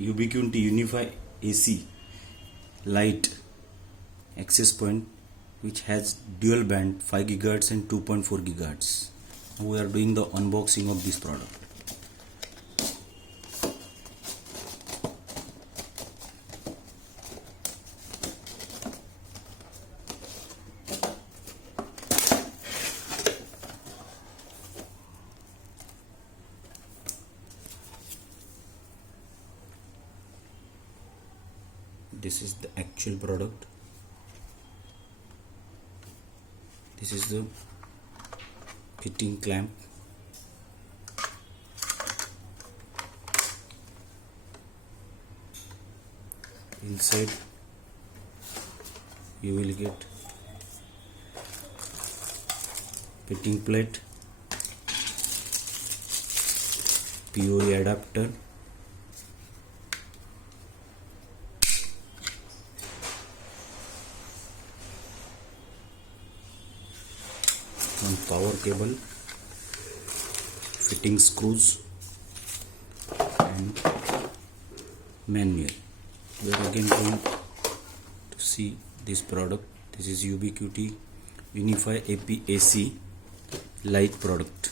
Ubiquiti unifi AC Lite access point, which has dual band 5 GHz and 2.4 GHz. Now we are doing the unboxing of this product. This is the actual product. This is the fitting clamp. Inside you will get fitting plate, PoE adapter, one power cable, fitting screws and manual. We are again going to see this product. This is Ubiquiti unifi AP AC Lite product.